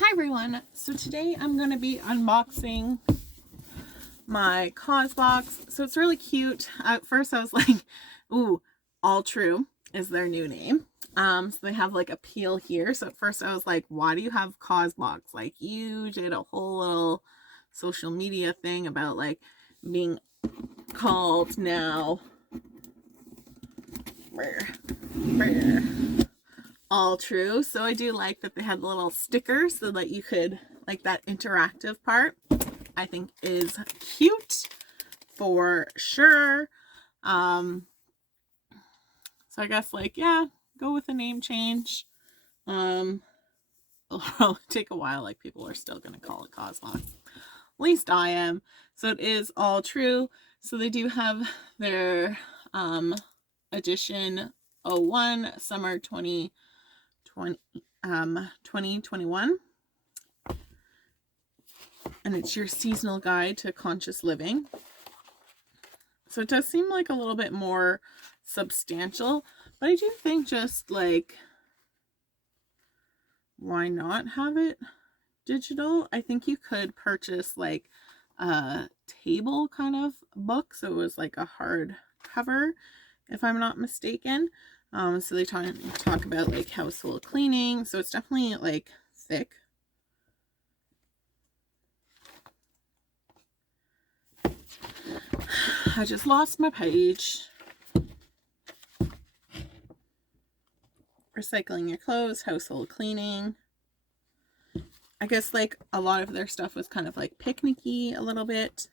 Hi everyone, so today I'm going to be unboxing my Cause box. So it's really cute. At first I was like, ooh, Alltrue is their new name. So they have like a peel here. So at first I was like, why do you have Cause box? Like you did a whole little social media thing about like being called now Alltrue. So I do like that they had the little stickers so that you could, like, that interactive part I think is cute for sure. So I guess, like, yeah, go with a name change. It'll probably take a while, like people are still gonna call it Cosmox. At least I am. So it is Alltrue. So they do have their edition 01 summer 2021, and it's your seasonal guide to conscious living. So it does seem like a little bit more substantial, but I do think just like, why not have it digital? I think you could purchase like a table kind of book, so it was like a hard cover if I'm not mistaken. So they talk about like household cleaning, so it's definitely like thick. I just lost my page. Recycling your clothes, household cleaning. I guess like a lot of their stuff was kind of like picnicky a little bit.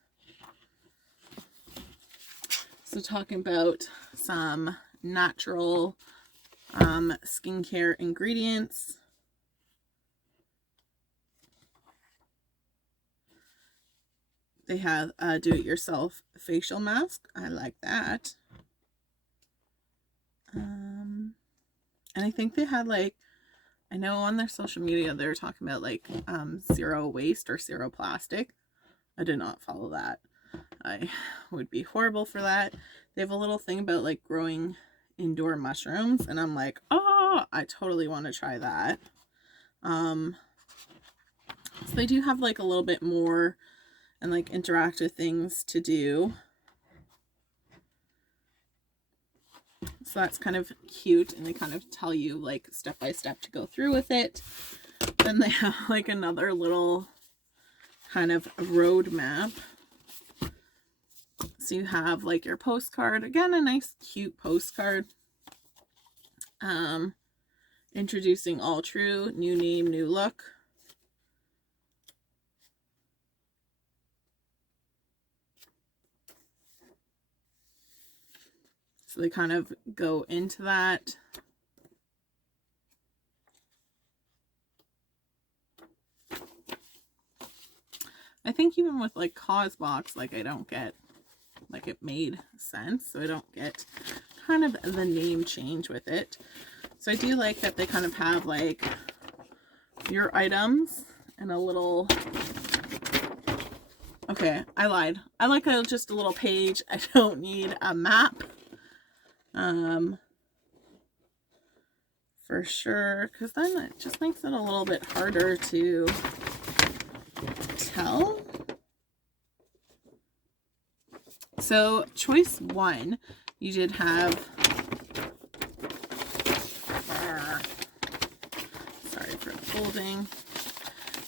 So talking about some natural skincare ingredients. They have a do-it-yourself facial mask. I like that. And I think they had like, I know on their social media they were talking about like zero waste or zero plastic. I did not follow that. I would be horrible for that. They have a little thing about like growing indoor mushrooms, and I'm like, oh, I totally want to try that. So they do have like a little bit more and like interactive things to do. So that's kind of cute, and they kind of tell you like step by step to go through with it. Then they have like another little kind of roadmap. So you have like your postcard, again, a nice cute postcard. Introducing Alltrue, new name, new look. So they kind of go into that. I think even with like Cause box, like I don't get, like it made sense, so I don't get kind of the name change with it. So I do like that they kind of have like your items and a little, okay, I lied. I like just a little page. I don't need a map. For sure, because then it just makes it a little bit harder to tell. So choice one, you did have, sorry for the folding.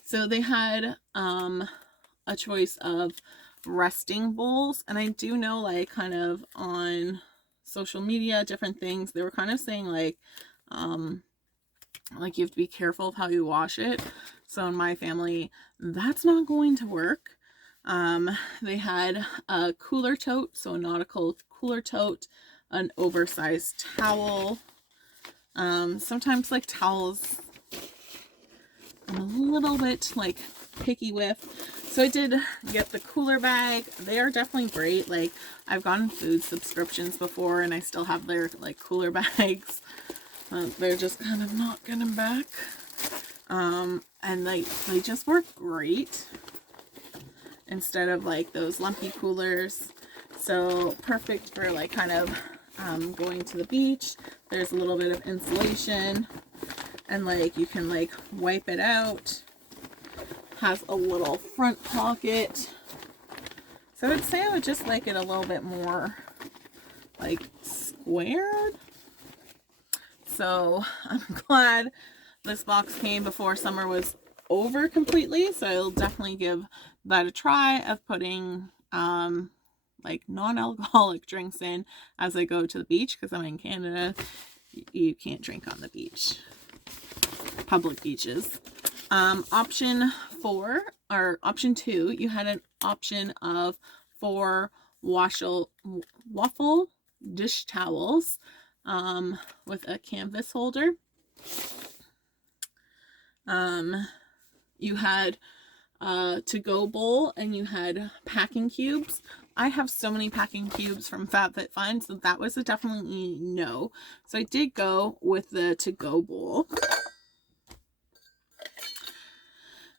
So they had a choice of resting bowls, and I do know like kind of on social media, different things, they were kind of saying like you have to be careful of how you wash it. So in my family, that's not going to work. They had a cooler tote, so a nautical cooler tote, an oversized towel. Sometimes like towels I'm a little bit like picky with. So I did get the cooler bag. They are definitely great. Like I've gotten food subscriptions before and I still have their like cooler bags. They're just kind of not getting back. And like they just work great instead of like those lumpy coolers. So perfect for like kind of going to the beach. There's a little bit of insulation, and like you can like wipe it out. Has a little front pocket. So I would say I would just like it a little bit more like squared. So I'm glad this box came before summer was over completely. So I'll definitely give that a try of putting like non-alcoholic drinks in as I go to the beach, because I'm in Canada. You can't drink on the beach, public beaches. Option 4 or option 2, you had an option of 4 waffle dish towels with a canvas holder. You had to-go bowl, and you had packing cubes. I have so many packing cubes from FabFitFun, so that was a definitely no. So I did go with the to-go bowl.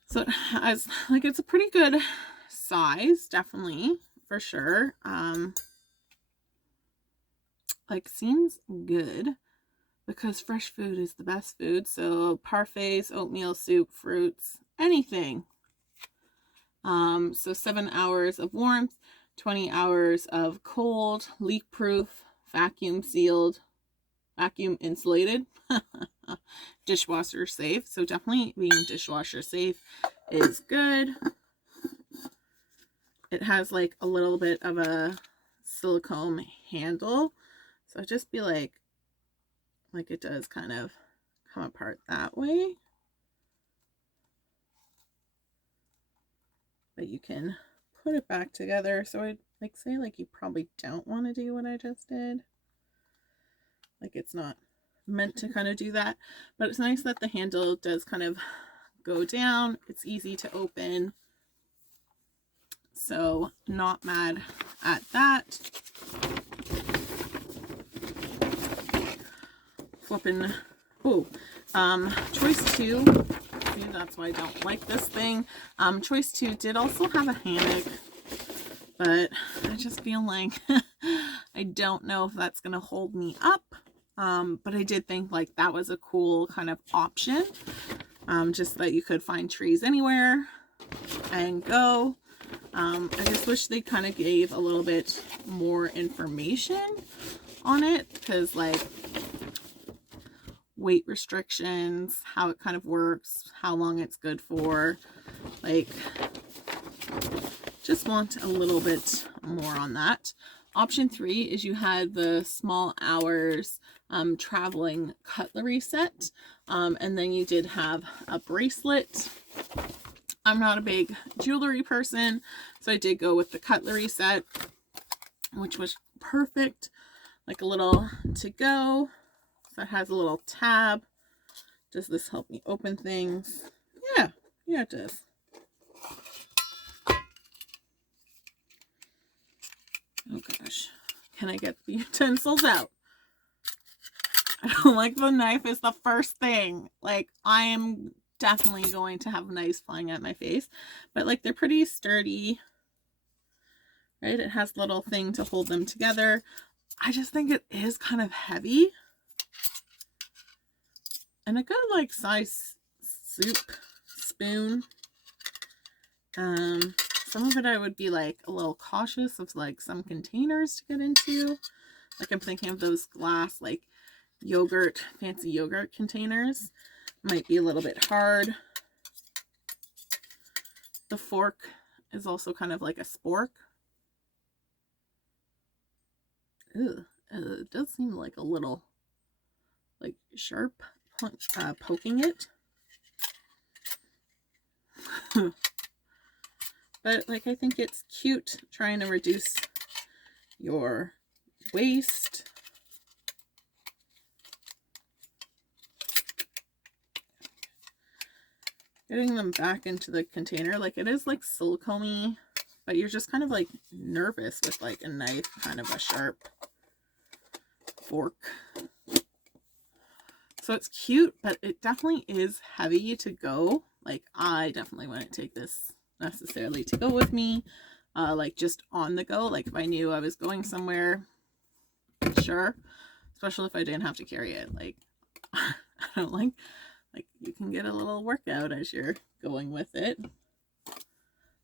So it has, like, it's a pretty good size, definitely, for sure. Like, seems good, because fresh food is the best food. So parfaits, oatmeal soup, fruits, anything. So 7 hours of warmth, 20 hours of cold, leak proof, vacuum sealed, vacuum insulated, dishwasher safe. So definitely being dishwasher safe is good. It has like a little bit of a silicone handle. So just be like it does kind of come apart that way. But you can put it back together. So I'd like say like you probably don't want to do what I just did. Like it's not meant to kind of do that. But it's nice that the handle does kind of go down. It's easy to open. So not mad at that. Flipping. Oh, choice 2. See, that's why I don't like this thing. Choice 2 did also have a hammock, but I just feel like I don't know if that's going to hold me up. But I did think like that was a cool kind of option. Just that you could find trees anywhere and go. I just wish they kind of gave a little bit more information on it, because like weight restrictions, how it kind of works, how long it's good for, like just want a little bit more on that. Option 3 is you had the small hours traveling cutlery set, and then you did have a bracelet. I'm not a big jewelry person, so I did go with the cutlery set, which was perfect. Like a little to go. So it has a little tab. Does this help me open things? Yeah, it does. Oh gosh, can I get the utensils out? I don't like the knife is the first thing. Like I am definitely going to have knives flying at my face, but like they're pretty sturdy, right? It has a little thing to hold them together. I just think it is kind of heavy. And a good like size soup spoon. Some of it I would be like a little cautious of like some containers to get into. Like I'm thinking of those glass like yogurt, fancy yogurt containers. Might be a little bit hard. The fork is also kind of like a spork. Ew, it does seem like a little like sharp poking it. But like I think it's cute trying to reduce your waste. Getting them back into the container, like it is like silicone-y, but you're just kind of like nervous with like a knife, kind of a sharp fork. So it's cute, but it definitely is heavy to go. Like I definitely wouldn't take this necessarily to go with me, like just on the go. Like if I knew I was going somewhere, sure, especially if I didn't have to carry it. Like I don't like you can get a little workout as you're going with it.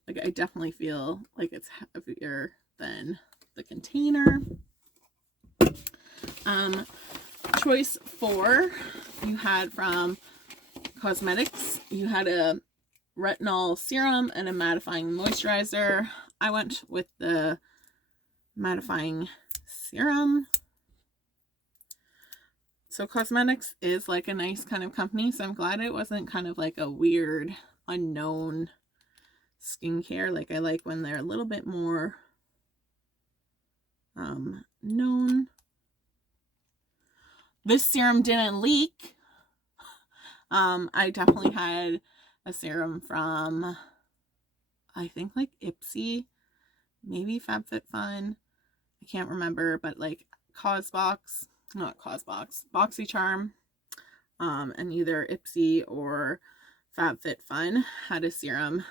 Like, I definitely feel like it's heavier than the container. Choice 4 you had from cosmetics. You had a retinol serum and a mattifying moisturizer. I went with the mattifying serum. So cosmetics is like a nice kind of company, so I'm glad it wasn't kind of like a weird unknown skincare. Like, I like when they're a little bit more known. This serum didn't leak. I definitely had a serum from, I think, like Ipsy, maybe FabFitFun, I can't remember, but like BoxyCharm, and either Ipsy or FabFitFun had a serum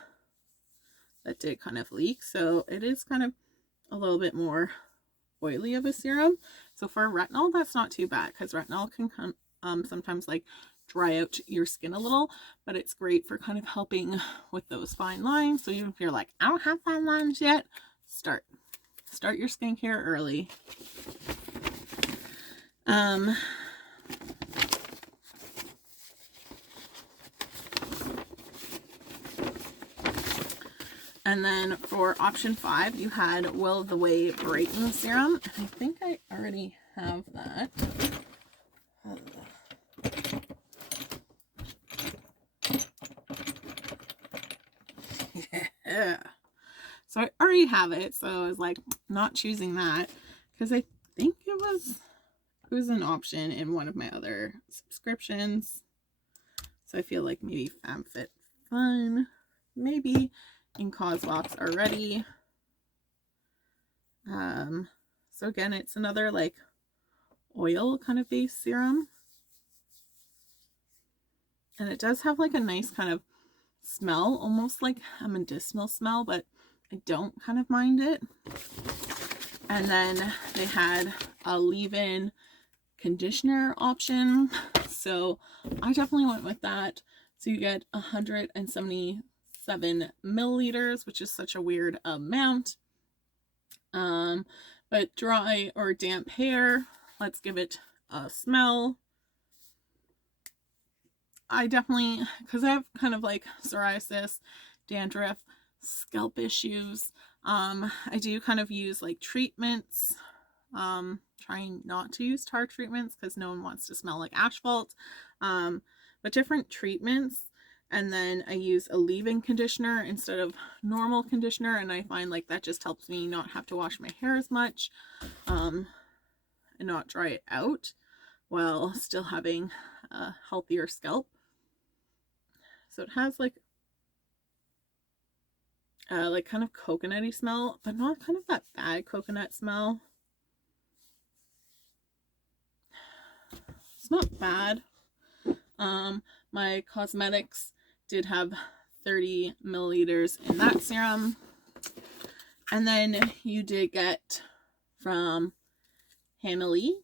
that did kind of leak, so it is kind of a little bit more oily of a serum. So for retinol, that's not too bad, because retinol can sometimes like dry out your skin a little, but it's great for kind of helping with those fine lines. So even if you're like, I don't have fine lines yet, start your skincare early. And then for option 5, you had Will of the Way Brightening Serum. I think I already have that. Yeah. So I already have it, so I was like not choosing that because I think it was an option in one of my other subscriptions. So I feel like maybe FabFitFun, maybe in Cosbox already. So again, it's another like oil kind of base serum. And it does have like a nice kind of smell, almost like a medicinal smell, but I don't kind of mind it. And then they had a leave-in conditioner option, so I definitely went with that. So you get 177 milliliters, which is such a weird amount. But dry or damp hair, let's give it a smell. I definitely, because I have kind of like psoriasis, dandruff, scalp issues, I do kind of use like treatments, trying not to use tar treatments because no one wants to smell like asphalt, but different treatments. And then I use a leave-in conditioner instead of normal conditioner, and I find like that just helps me not have to wash my hair as much, and not dry it out while still having a healthier scalp. So it has like kind of coconutty smell, but not kind of that bad coconut smell. It's not bad. My cosmetics did have 30 milliliters in that serum. And then you did get from Hannah Lee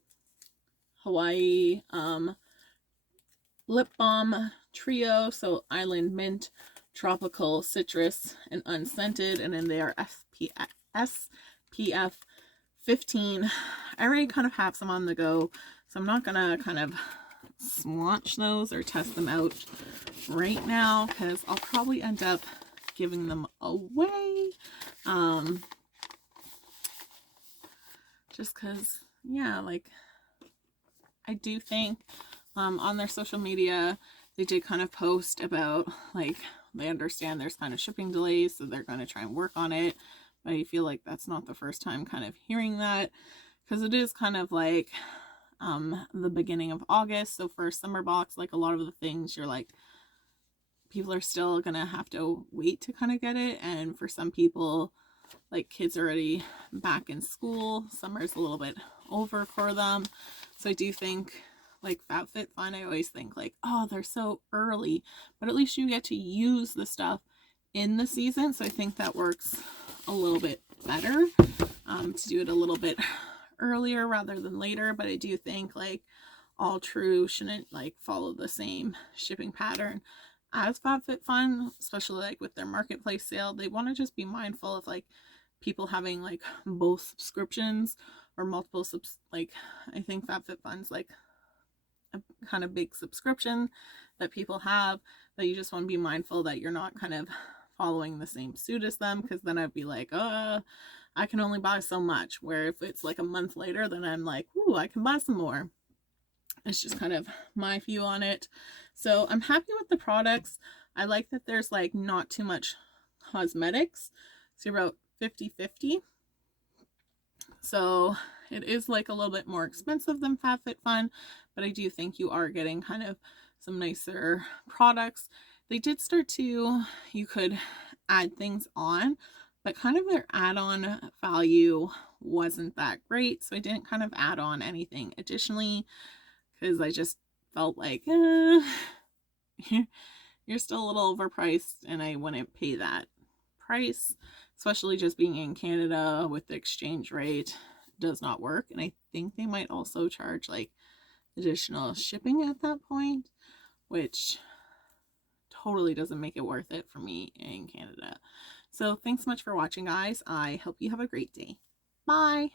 Hawaii lip balm trio, so Island Mint, Tropical Citrus, and Unscented, and then they are SPF 15. I already kind of have some on the go, so I'm not gonna kind of swatch those or test them out right now because I'll probably end up giving them away, just because, yeah, like I do think on their social media they did kind of post about like they understand there's kind of shipping delays, so they're going to try and work on it. But I feel like that's not the first time kind of hearing that, because it is kind of like the beginning of August. So for a summer box, like a lot of the things you're like, people are still gonna have to wait to kind of get it. And for some people, like kids are already back in school, summer's a little bit over for them. So I do think like FabFitFun, I always think like, oh, they're so early, but at least you get to use the stuff in the season. So I think that works a little bit better, to do it a little bit earlier rather than later. But I do think like Alltrue shouldn't like follow the same shipping pattern as FabFitFun, especially like with their marketplace sale, they want to just be mindful of like people having like both subscriptions or multiple like I think FabFitFun's like a kind of big subscription that people have, that you just want to be mindful that you're not kind of following the same suit as them, because then I'd be like, I can only buy so much, where if it's like a month later, then I'm like, ooh, I can buy some more. It's just kind of my view on it. So I'm happy with the products. I like that there's like not too much cosmetics, so you're about 50-50. So it is like a little bit more expensive than FabFitFun, but I do think you are getting kind of some nicer products. They did start to, you could add things on, but kind of their add-on value wasn't that great, so I didn't kind of add on anything additionally, because I just felt like you're still a little overpriced and I wouldn't pay that price, especially just being in Canada with the exchange rate does not work. And I think they might also charge like additional shipping at that point, which totally doesn't make it worth it for me in Canada. So thanks so much for watching, guys. I hope you have a great day. Bye.